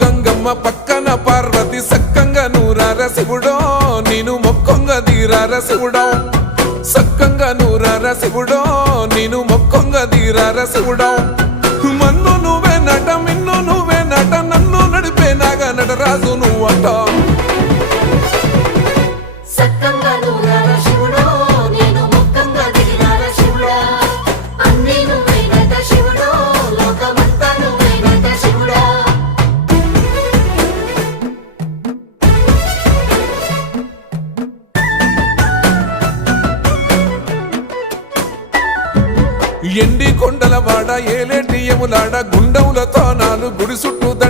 గంగమ్మ పక్కన పార్వతి సక్కంగా నూరార శివుడో నేను మొక్కొంగ దీరార శివుడో సక్కంగా నూరార శివుడో నేను మొక్కొంగ దీరార శివుడో మన్ను నువ్వే నట మిన్ను నువ్వే నట నన్ను నడిపే నాగ నటరాజు నువ్వట సక్కంగా నూరార శివుడో నేను మొక్కంగా దిగినార శివుడా అన్నీ నువ్వేనట శివుడో లోకమంతా నువ్వేనట శివుడా ఎండి కొండల వాడ ఏలేటి యములాడ గుండములతో నాలు గుడి చుట్టూ